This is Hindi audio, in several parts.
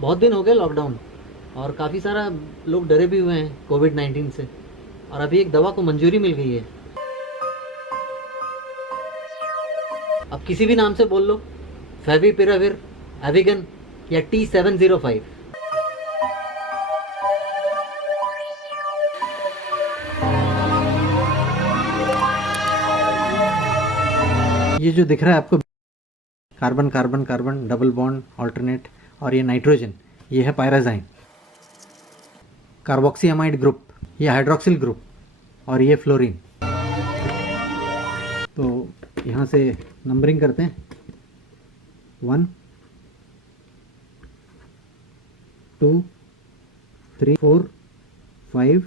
बहुत दिन हो गए लॉकडाउन और काफ़ी सारा लोग डरे भी हुए हैं कोविड-19 से और अभी एक दवा को मंजूरी मिल गई है। अब किसी भी नाम से बोल लो, फेविपिराविर, एविगन या T705। ये जो दिख रहा है आपको carbon carbon carbon double bond alternate और ये नाइट्रोजन, ये है पायराज़ाइन। कार्बोक्सीअमाइड ग्रुप, ये हाइड्रोक्सिल ग्रुप और ये फ्लोरीन। तो यहाँ से नंबरिंग करते हैं 1 2 3 4 5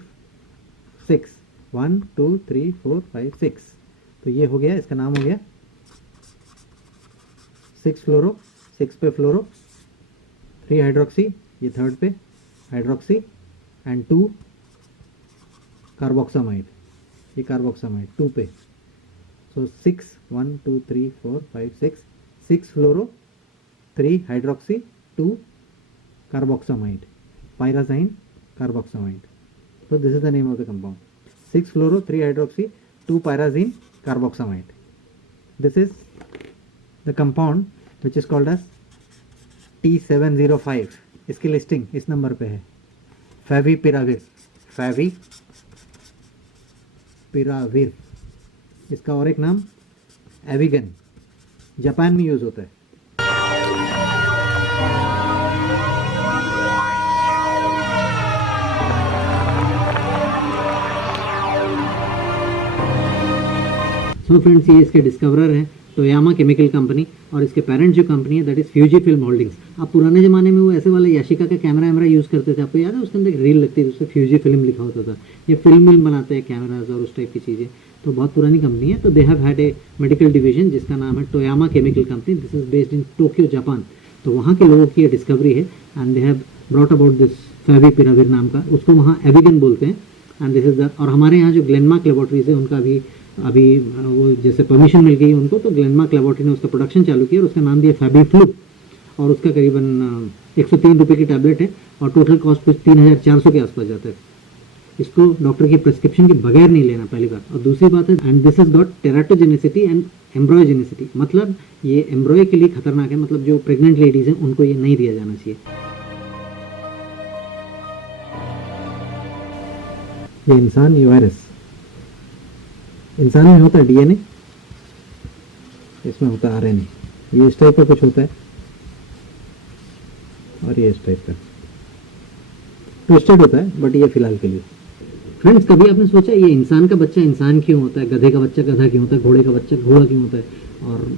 6 1 2 3 4 5 6। तो ये हो गया, इसका नाम हो गया 6 फ्लोरो, 6 पे फ्लोरो, 3 हाइड्रोक्सी, ये थर्ड पे हाइड्रोक्सी एंड 2 कार्बोक्सामाइड, ये कार्बोक्सामाइड 2 पे। So 6 1 2 3 4 5 6, 6 fluoro, 3 hydroxy, 2 carboxamide, pyrazine carboxamide. So this is the name of the compound, 6 fluoro, 3 hydroxy, 2 pyrazine carboxamide. This is the compound which is called as T705। इसकी लिस्टिंग इस नंबर पे है, फेविपिराविर, फेविपिराविर। इसका और एक नाम एविगन, जापान में यूज़ होता है। तो फ्रेंड्स, ये इसके डिस्कवरर हैं टोयामा केमिकल कंपनी और इसके पेरेंट जो कंपनी है that is Fuji film holdings. आप पुराने ज़माने में वो ऐसे वाला याशिका का कैमरा यूज़ करते थे, आपको याद है? उसके अंदर एक रील लगती थी, उससे फ्यूजी फिल्म लिखा होता था। ये फिल्म बनाते हैं कैमराज और उस टाइप की चीज़ें, तो बहुत पुरानी कंपनी है। तो they have had a medical division जिसका नाम है Toyama chemical company. This is based in Tokyo, Japan. तो वहाँ के लोगों की ये डिस्कवरी है and they have brought about this favipiravir नाम का, उसको वहाँ एविगन बोलते हैं। एंड दिस इज़ द, और हमारे यहाँ जो ग्लेनमार्क लेबोरेटरीज है उनका अभी वो जैसे परमिशन मिल गई उनको, तो ग्लेनमार्क लेबोरेटरी ने उसका प्रोडक्शन चालू किया और उसका नाम दिया फेबिफ्लू। और उसका करीबन 103 रुपये की टैबलेट है और टोटल कॉस्ट कुछ 3400 के आसपास जाता है। इसको डॉक्टर की प्रिस्क्रिप्शन के बगैर नहीं लेना, पहली बात। और दूसरी बात है, and this is got teratogenicity and embryogenicity, मतलब ये एम्ब्रॉय के लिए खतरनाक है, मतलब जो प्रेग्नेंट लेडीज हैं उनको ये नहीं दिया जाना चाहिए। ये इंसान, ये वायरस। इंसान में होता है डीएनए, इसमें होता है आरएनए। ये इस टाइप का कुछ होता है और ये इस टाइप का ट्विस्टेड होता है, बट ये फिलहाल के लिए। फ्रेंड्स, कभी आपने सोचा ये इंसान का बच्चा इंसान क्यों होता है, गधे का बच्चा गधा क्यों होता है, घोड़े का बच्चा घोड़ा क्यों होता है, और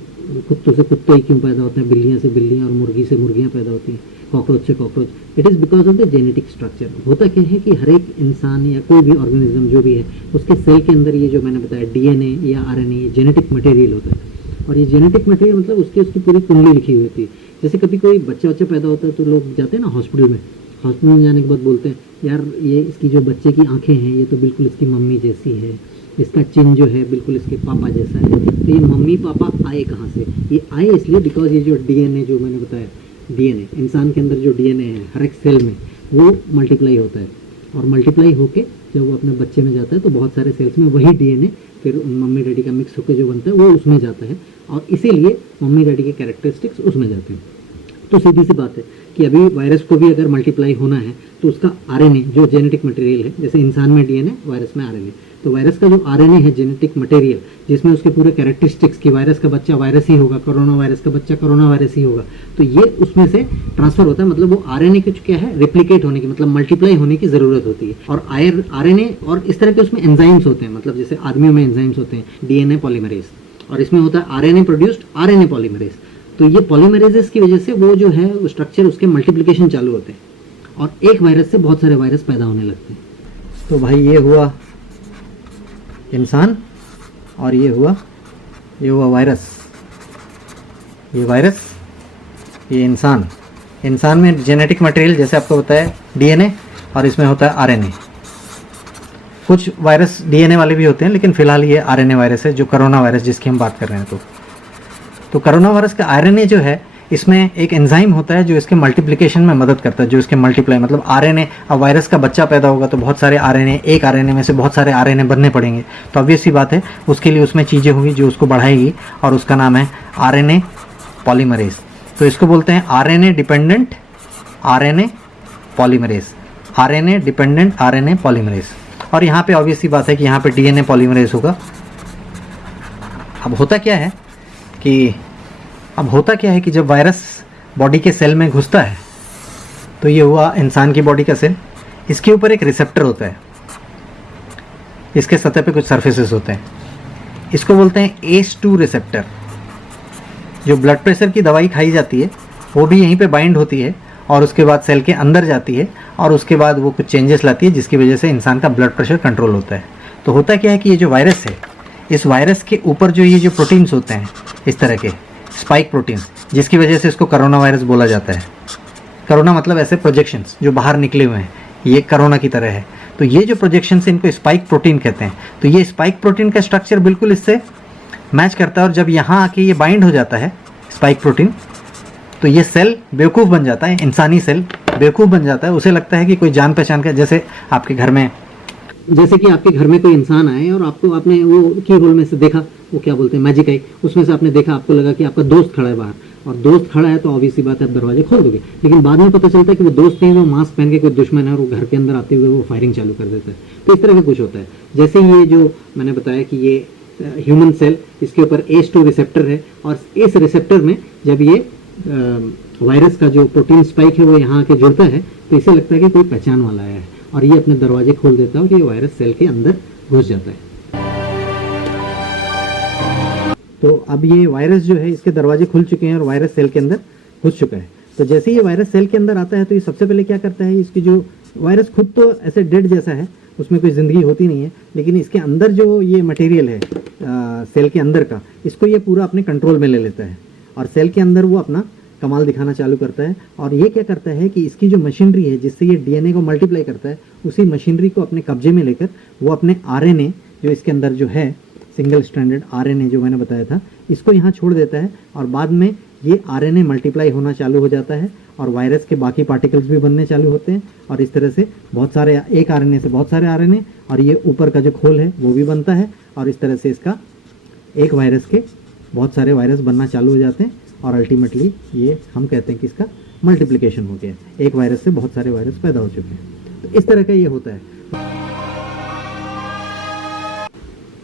कुत्तों से कुत्ते ही क्यों पैदा होते हैं, बिल्लियाँ से बिल्लियाँ और मुर्गी से मुर्गियाँ पैदा होती हैं, कॉकरोच से cockroach? It is because of the genetic structure. होता क्या है कि हर एक इंसान या कोई भी ऑर्गेनिज्म जो भी है उसके सेल के अंदर ये जो मैंने बताया डीएनए या आरएनए, ये जेनेटिक मटेरियल होता है। और ये जेनेटिक मटेरियल मतलब उसकी पूरी कुंडली लिखी हुई होती है। जैसे कभी कोई बच्चा पैदा होता है तो लोग जाते हैं ना हॉस्पिटल में जाने के बाद बोलते हैं, यार ये इसकी जो बच्चे की आंखें हैं ये तो बिल्कुल इसकी मम्मी जैसी है, इसका चिन्ह जो है बिल्कुल इसके पापा जैसा है। तो ये मम्मी पापा आए कहाँ से? ये आए इसलिए बिकॉज ये जो डीएनए जो मैंने बताया, डीएनए इंसान के अंदर जो डीएनए है हर एक सेल में वो मल्टीप्लाई होता है, और मल्टीप्लाई होके जब वो अपने बच्चे में जाता है तो बहुत सारे सेल्स में वही डीएनए फिर उन मम्मी डैडी का मिक्स होकर जो बनता है वो उसमें जाता है, और इसीलिए मम्मी डैडी के कैरेक्टरिस्टिक्स उसमें जाते हैं। तो सीधी सी बात है कि अभी वायरस को भी अगर मल्टीप्लाई होना है तो उसका आरएनए जो जेनेटिक मटेरियल है, जैसे इंसान में डीएनए, वायरस में आरएनए, तो वायरस का जो आरएनए है जेनेटिक मटेरियल जिसमें उसके पूरे कैरेक्टरिस्टिक्स कि वायरस का बच्चा वायरस ही होगा, कोरोना वायरस का बच्चा कोरोना वायरस ही होगा, तो ये उसमें से ट्रांसफर होता है। मतलब वो आरएनए कुछ क्या है, रिप्लिकेट होने की, मतलब मल्टीप्लाई होने की ज़रूरत होती है। और आरएनए और इस तरह के उसमें एंजाइम्स होते हैं, मतलब जैसे आदमियों में एंजाइम्स होते हैं डीएनए पॉलीमरेज, और इसमें होता है आरएनए प्रोड्यूस्ड आरएनए पॉलीमरेज। तो ये पॉलीमरेजेस की वजह से वो जो है स्ट्रक्चर उसके मल्टीप्लिकेशन चालू होते हैं और एक वायरस से बहुत सारे वायरस पैदा होने लगते हैं। तो भाई ये हुआ इंसान और ये हुआ वायरस। ये वायरस, ये इंसान। इंसान में जेनेटिक मटेरियल जैसे आपको बताया डीएनए, और इसमें होता है आरएनए। कुछ वायरस डीएनए वाले भी होते हैं, लेकिन फिलहाल ये आरएनए वायरस है जो कोरोना वायरस जिसकी हम बात कर रहे हैं। तो कोरोना वायरस का आरएनए जो है इसमें एक एंजाइम होता है जो इसके मल्टीप्लिकेशन में मदद करता है, जो इसके मल्टीप्लाई मतलब आरएनए। अब वायरस का बच्चा पैदा होगा तो बहुत सारे आरएनए, एक आरएनए में से बहुत सारे आरएनए बनने पड़ेंगे, तो ऑब्वियस सी बात है उसके लिए उसमें चीज़ें होंगी जो उसको बढ़ाएगी, और उसका नाम है आरएनए पॉलीमरेज। तो इसको बोलते हैं RNA dependent RNA polymerase, RNA dependent RNA polymerase. और यहाँ पे ऑब्वियस सी बात है कि यहाँ पे डीएनए पॉलीमरेज होगा। अब होता क्या है कि जब वायरस बॉडी के सेल में घुसता है, तो ये हुआ इंसान की बॉडी का सेल, इसके ऊपर एक रिसेप्टर होता है, इसके सतह पे कुछ सरफेसेस होते हैं, इसको बोलते हैं ACE2 रिसेप्टर। जो ब्लड प्रेशर की दवाई खाई जाती है वो भी यहीं पे बाइंड होती है, और उसके बाद सेल के अंदर जाती है, और उसके बाद वो कुछ चेंजेस लाती है जिसकी वजह से इंसान का ब्लड प्रेशर कंट्रोल होता है। तो होता क्या है कि ये जो वायरस है, इस वायरस के ऊपर जो ये जो प्रोटीन्स होते हैं, इस तरह के स्पाइक प्रोटीन, जिसकी वजह से इसको कोरोना वायरस बोला जाता है। कोरोना मतलब ऐसे प्रोजेक्शंस जो बाहर निकले हुए हैं, ये कोरोना की तरह है। तो ये जो प्रोजेक्शंस इनको स्पाइक प्रोटीन कहते हैं। तो ये स्पाइक प्रोटीन का स्ट्रक्चर बिल्कुल इससे मैच करता है, और जब यहाँ आके ये बाइंड हो जाता है स्पाइक प्रोटीन, तो ये सेल बेवकूफ़ बन जाता है, इंसानी सेल बेवकूफ़ बन जाता है। उसे लगता है कि कोई जान पहचान का, जैसे आपके घर में, जैसे कि आपके घर में कोई इंसान आए और आपने वो की होल में से देखा, वो क्या बोलते हैं, मैजिक आई, उसमें से आपने देखा, आपको लगा कि आपका दोस्त खड़ा है बाहर, और दोस्त खड़ा है तो ऑब्वियस सी बात है आप दरवाजे खोल दोगे। लेकिन बाद में पता चलता है कि वो दोस्त नहीं है, वो मास्क पहन के कोई दुश्मन है, और वो घर के अंदर आते हुए वो फायरिंग चालू कर देता है। तो इस तरह का कुछ होता है। जैसे ये जो मैंने बताया कि ये ह्यूमन सेल, इसके ऊपर ACE2 रिसेप्टर है, और इस रिसेप्टर में जब ये वायरस का जो प्रोटीन स्पाइक है वो यहाँ आके जुड़ता है, तो इसे लगता है कि कोई पहचान वाला आया है, और ये अपने दरवाजे खोल देता है और ये वायरस सेल के अंदर घुस जाता है। तो अब ये वायरस जो है, इसके दरवाजे खुल चुके हैं और वायरस सेल के अंदर घुस चुका है। तो जैसे ही ये वायरस सेल के अंदर आता है, तो ये सबसे पहले क्या करता है, इसकी जो वायरस खुद तो ऐसे डेड जैसा है, उसमें कोई ज़िंदगी होती नहीं है, लेकिन इसके अंदर जो ये मटेरियल है सेल के अंदर का, इसको ये पूरा अपने कंट्रोल में ले लेता है, और सेल के अंदर वो अपना कमाल दिखाना चालू करता है। और ये क्या करता है कि इसकी जो मशीनरी है जिससे ये डीएनए को मल्टीप्लाई करता है, उसी मशीनरी को अपने कब्जे में लेकर वो अपने आरएनए जो इसके अंदर जो है सिंगल स्ट्रैंडेड आरएनए जो मैंने बताया था, इसको यहाँ छोड़ देता है, और बाद में ये आरएनए मल्टीप्लाई होना चालू हो जाता है, और वायरस के बाकी पार्टिकल्स भी बनने चालू होते हैं, और इस तरह से बहुत सारे, एक आरएनए से बहुत सारे आरएनए, और ये ऊपर का जो खोल है वो भी बनता है, और इस तरह से इसका एक वायरस के बहुत सारे वायरस बनना चालू हो जाते हैं, और अल्टीमेटली ये हम कहते हैं कि इसका मल्टीप्लिकेशन हो गया, एक वायरस से बहुत सारे वायरस पैदा हो चुके हैं। तो इस तरह का ये होता है।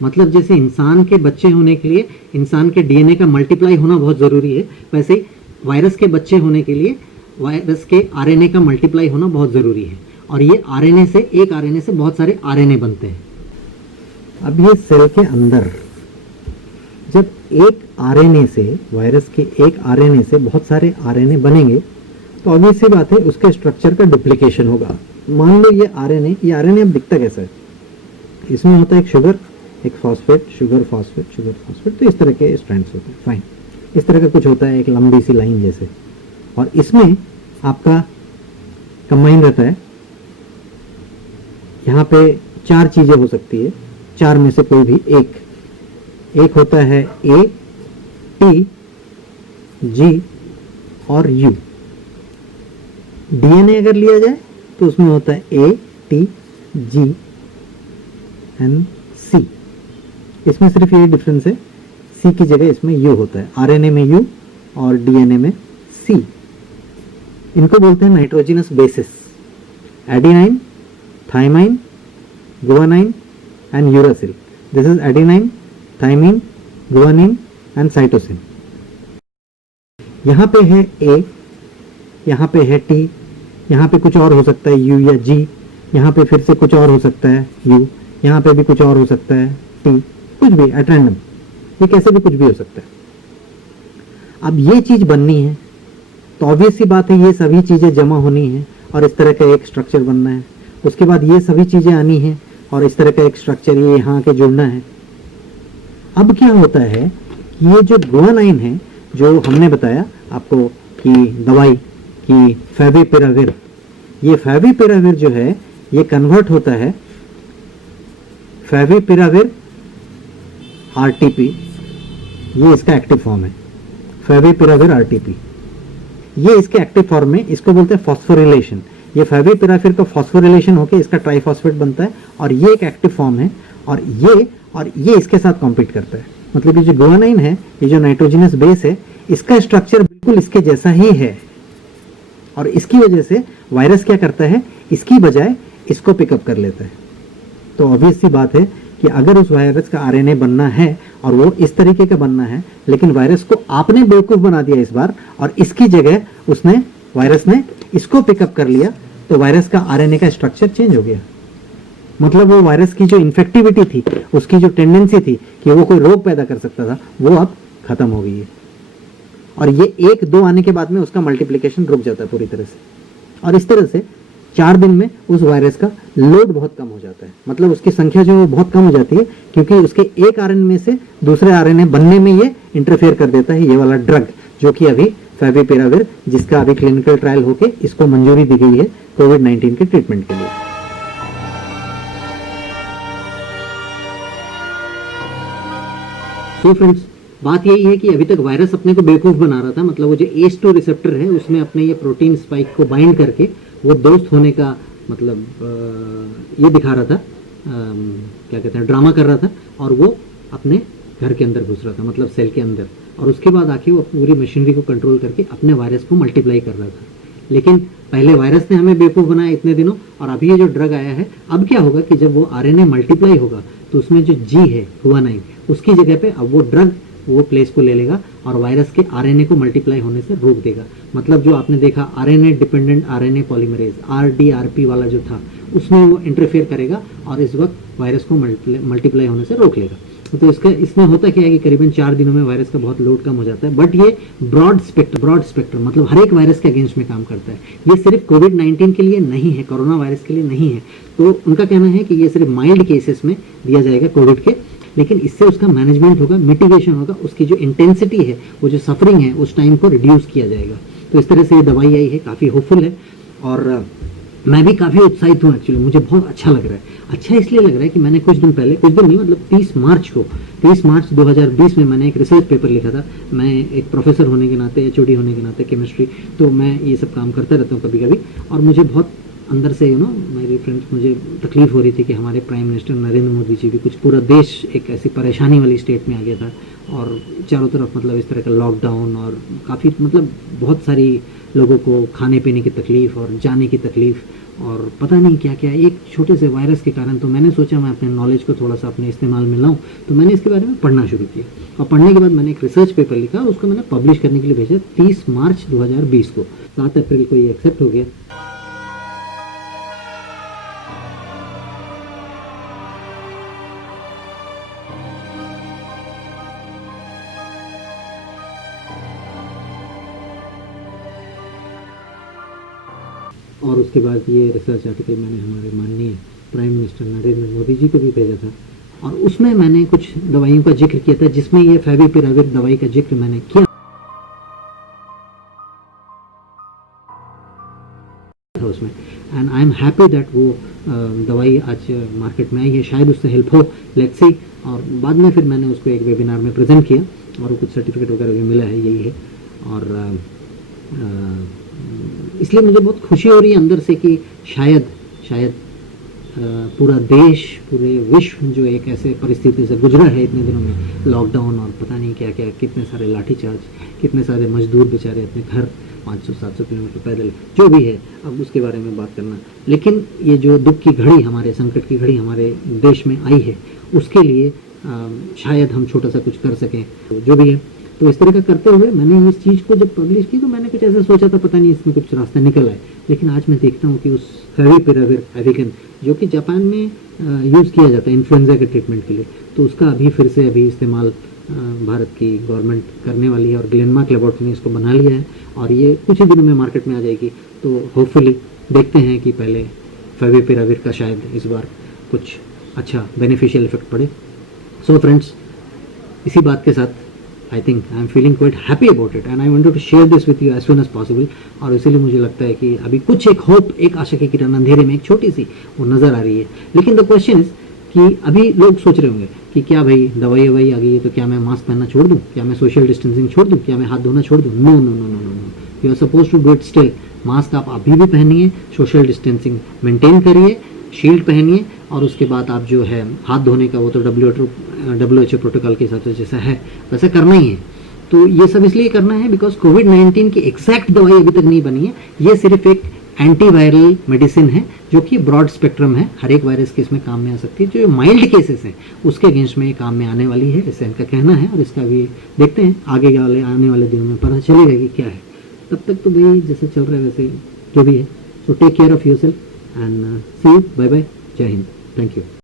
मतलब जैसे इंसान के बच्चे होने के लिए इंसान के डीएनए का मल्टीप्लाई होना बहुत ज़रूरी है, वैसे ही वायरस के बच्चे होने के लिए वायरस के आरएनए का मल्टीप्लाई होना बहुत ज़रूरी है, और ये आरएनए से, एक आरएनए से बहुत सारे आरएनए बनते हैं। अब ये सेल के अंदर जब एक आरएनए से, वायरस के एक आरएनए से बहुत सारे आरएनए बनेंगे, तो ऑब्वियस सी बात है उसके स्ट्रक्चर का डुप्लीकेशन होगा। मान लो ये आरएनए अब दिखता कैसा है, इसमें होता है एक शुगर, एक phosphate, sugar phosphate, sugar phosphate, तो इस तरह के स्ट्रैंड्स होते हैं। फाइन, इस तरह का कुछ होता है, एक लंबी सी लाइन जैसे, और इसमें आपका कंबाइन रहता है, यहाँ पे 4 चीजें हो सकती है, 4 में से कोई भी एक होता है A, T, G और U। डीएनए अगर लिया जाए तो उसमें होता है A, T, G and C। इसमें सिर्फ ये डिफरेंस है, C की जगह इसमें U होता है, आरएनए में U और डीएनए में C। इनको बोलते हैं nitrogenous bases, adenine, thymine, guanine and uracil. This is adenine, thymine, guanine and cytosine. यहाँ पे है A, यहाँ पे है T, यहाँ पे कुछ और हो सकता है U या G, यहाँ पे फिर से कुछ और हो सकता है U, यहाँ पे भी कुछ और हो सकता है T, कुछ भी एट रैंडम, ये कैसे भी कुछ भी हो सकता है। अब ये चीज बननी है तो ऑब्वियस सी बात है ये सभी चीजें जमा होनी है और इस तरह का एक स्ट्रक्चर बनना है। उसके बाद ये सभी चीजें आनी है और इस तरह का एक स्ट्रक्चर ये यहाँ आके जुड़ना है। अब क्या होता है, ये जो गुआनाइन है जो हमने बताया आपको कि दवाई की फेविपिराविर, ये फेविपिराविर जो है ये कन्वर्ट होता है फेविपिराविर आरटीपी, ये इसका एक्टिव फॉर्म है फेविपिराविर आरटीपी। ये इसके एक्टिव फॉर्म में, इसको बोलते हैं फॉस्फोरिलेशन। ये फेविपिराविर का फॉस्फोरिलेशन होकर इसका ट्राइफॉस्फेट बनता है और ये एक एक्टिव फॉर्म है और ये इसके साथ कॉम्पीट करता है। मतलब ये जो गुआनाइन है, ये जो नाइट्रोजनस बेस है, इसका स्ट्रक्चर बिल्कुल इसके जैसा ही है और इसकी वजह से वायरस क्या करता है, इसकी बजाय इसको पिकअप कर लेता है। तो ऑब्वियस सी बात है कि अगर उस वायरस का आरएनए बनना है और वो इस तरीके का बनना है, लेकिन वायरस को आपने बेवकूफ बना दिया इस बार और इसकी जगह वायरस ने इसको पिकअप कर लिया, तो वायरस का आरएनए का स्ट्रक्चर चेंज हो गया। मतलब वो वायरस की जो इन्फेक्टिविटी थी, उसकी जो टेंडेंसी थी कि वो कोई रोग पैदा कर सकता था, वो अब खत्म हो गई है। और ये 1-2 आने के बाद में उसका मल्टीप्लिकेशन रुक जाता है पूरी तरह से, और इस तरह से 4 दिन में उस वायरस का लोड बहुत कम हो जाता है। मतलब उसकी संख्या जो है वो बहुत कम हो जाती है, क्योंकि उसके एक आरएनए में से दूसरे आरएनए बनने में ये इंटरफेयर कर देता है, ये वाला ड्रग, जो कि अभी फेविपिराविर, जिसका अभी क्लिनिकल ट्रायल होके इसको मंजूरी दी गई है कोविड-19 के ट्रीटमेंट के लिए। सो फ्रेंड्स, बात यही है कि अभी तक वायरस अपने को बेवकूफ बना रहा था। मतलब वो जो ACE2 रिसेप्टर है, उसमें अपने ये प्रोटीन स्पाइक को बाइंड करके वो दोस्त होने का मतलब ये दिखा रहा था, क्या कहते हैं, ड्रामा कर रहा था, और वो अपने घर के अंदर घुस रहा था, मतलब सेल के अंदर, और उसके बाद आके वो पूरी मशीनरी को कंट्रोल करके अपने वायरस को मल्टीप्लाई कर रहा था। लेकिन पहले वायरस ने हमें बेवकूफ बनाया इतने दिनों, और अभी ये जो ड्रग आया है, अब क्या होगा कि जब वो आरएनए मल्टीप्लाई होगा तो उसमें जो जी है, गुआनाइन, उसकी जगह पे अब वो ड्रग वो प्लेस को ले लेगा और वायरस के आरएनए को मल्टीप्लाई होने से रोक देगा। मतलब जो आपने देखा RNA dependent RNA polymerase, RDRP वाला जो था, उसमें वो इंटरफेयर करेगा और इस वक्त वायरस को मल्टीप्लाई होने से रोक लेगा। तो इसमें होता क्या है कि करीबन 4 दिनों में वायरस का बहुत लोड कम हो जाता है। बट ये ब्रॉड स्पेक्ट्रम मतलब हर एक वायरस के अगेंस्ट में काम करता है। ये सिर्फ कोविड-19 के लिए नहीं है, कोरोना वायरस के लिए नहीं है। तो उनका कहना है कि ये सिर्फ माइल्ड केसेस में दिया जाएगा कोविड के, लेकिन इससे उसका मैनेजमेंट होगा, मिटिगेशन होगा, उसकी जो इंटेंसिटी है, वो जो सफरिंग है, उस टाइम को रिड्यूस किया जाएगा। तो इस तरह से ये दवाई आई है, काफ़ी होपफुल है, और मैं भी काफ़ी उत्साहित हूँ। एक्चुअली मुझे बहुत अच्छा लग रहा है। अच्छा इसलिए लग रहा है कि मैंने कुछ दिन नहीं, मतलब 30 मार्च 2020 में मैंने एक रिसर्च पेपर लिखा था। मैं एक प्रोफेसर होने के नाते, HOD होने के नाते केमिस्ट्री, तो मैं ये सब काम करता रहता हूँ कभी कभी, और मुझे बहुत अंदर से मेरे फ्रेंड्स, मुझे तकलीफ हो रही थी कि हमारे प्राइम मिनिस्टर नरेंद्र मोदी जी भी, कुछ पूरा देश एक ऐसी परेशानी वाली स्टेट में आ गया था, और चारों तरफ मतलब इस तरह का लॉकडाउन, और काफ़ी मतलब बहुत सारी लोगों को खाने पीने की तकलीफ़ और जाने की तकलीफ़, और पता नहीं क्या क्या, एक छोटे से वायरस के कारण। तो मैंने सोचा मैं अपने नॉलेज को थोड़ा सा अपने इस्तेमाल में लाऊं, तो मैंने इसके बारे में पढ़ना शुरू किया, और पढ़ने के बाद मैंने एक रिसर्च पेपर लिखा, और उसको मैंने पब्लिश करने के लिए भेजा 30 मार्च 2020 को। 7 अप्रैल को ये एक्सेप्ट हो गया। और उसके बाद ये रिसर्च आर्टिकल मैंने हमारे माननीय प्राइम मिनिस्टर नरेंद्र मोदी जी को भी भेजा था, और उसमें मैंने कुछ दवाइयों का जिक्र किया था, जिसमें ये फेविपिराविर दवाई का जिक्र मैंने किया था उसमें। And I am happy that वो दवाई आज मार्केट में आई है, शायद उससे हेल्प हो, लेट्स सी। और बाद में फिर मैंने उसको एक वेबिनार में प्रेजेंट किया, और कुछ सर्टिफिकेट वगैरह भी मिला है, यही है। और इसलिए मुझे बहुत खुशी हो रही है अंदर से कि शायद पूरा देश, पूरे विश्व जो एक ऐसे परिस्थिति से गुजरा है इतने दिनों में, लॉकडाउन और पता नहीं क्या क्या, कितने सारे लाठीचार्ज, कितने सारे मजदूर बेचारे अपने घर 500-700 किलोमीटर पैदल, जो भी है, अब उसके बारे में बात करना। लेकिन ये जो दुख की घड़ी, हमारे संकट की घड़ी हमारे देश में आई है, उसके लिए शायद हम छोटा सा कुछ कर सकें, जो भी है। तो इस तरह का करते हुए मैंने इस चीज़ को जब पब्लिश की, तो मैंने कुछ ऐसा सोचा था, पता नहीं इसमें कुछ रास्ता निकल आए। लेकिन आज मैं देखता हूँ कि उस फेविपिराविर एविगन, जो कि जापान में यूज़ किया जाता है इन्फ्लुएंजा के ट्रीटमेंट के लिए, तो उसका फिर से इस्तेमाल भारत की गवर्नमेंट करने वाली है, और ग्लेनमार्क लेबोरेटरी ने इसको बना लिया है, और ये कुछ ही दिनों में मार्केट में आ जाएगी। तो होपफुली देखते हैं कि पहले फेविपिराविर का शायद इस बार कुछ अच्छा बेनिफिशियल इफेक्ट पड़े। सो फ्रेंड्स, इसी बात के साथ I think I am feeling quite happy about it, and I wanted to share this with you as soon as possible। और इसीलिए मुझे लगता है कि अभी कुछ एक होप, एक आशा की किरण अंधेरे में एक छोटी सी वो नज़र आ रही है। लेकिन द क्वेश्चन इज कि अभी लोग सोच रहे होंगे कि क्या भाई दवाई आ गई है, तो क्या मैं मास्क पहनना छोड़ दूँ, क्या मैं सोशल डिस्टेंसिंग छोड़ दूँ, क्या मैं हाथ धोना छोड़ दूँ? No no no no no no, you are suppose to do it still. Mask आप अभी भी पहनिए, सोशल डिस्टेंसिंग मेंटेन करिए, शील्ड पहनिए, और उसके बाद आप जो है हाथ धोने का वो तो WHO प्रोटोकॉल के हिसाब से जैसा है वैसा करना ही है। तो ये सब इसलिए करना है बिकॉज कोविड-19 की एग्जैक्ट दवाई अभी तक नहीं बनी है। ये सिर्फ एक एंटीवायरल मेडिसिन है जो कि ब्रॉड स्पेक्ट्रम है, हर एक वायरस के इसमें काम में आ सकती है। जो माइल्ड केसेस हैं उसके अगेंस्ट में ये काम में आने वाली है, ऐसा इनका कहना है। और इसका भी देखते हैं आगे वाले आने वाले दिनों में पता चलेगा कि क्या है। तब तक तो भाई जैसे चल रहा है वैसे जो भी है। So take care of yourself and see you, bye bye, जय हिंद, थैंक यू।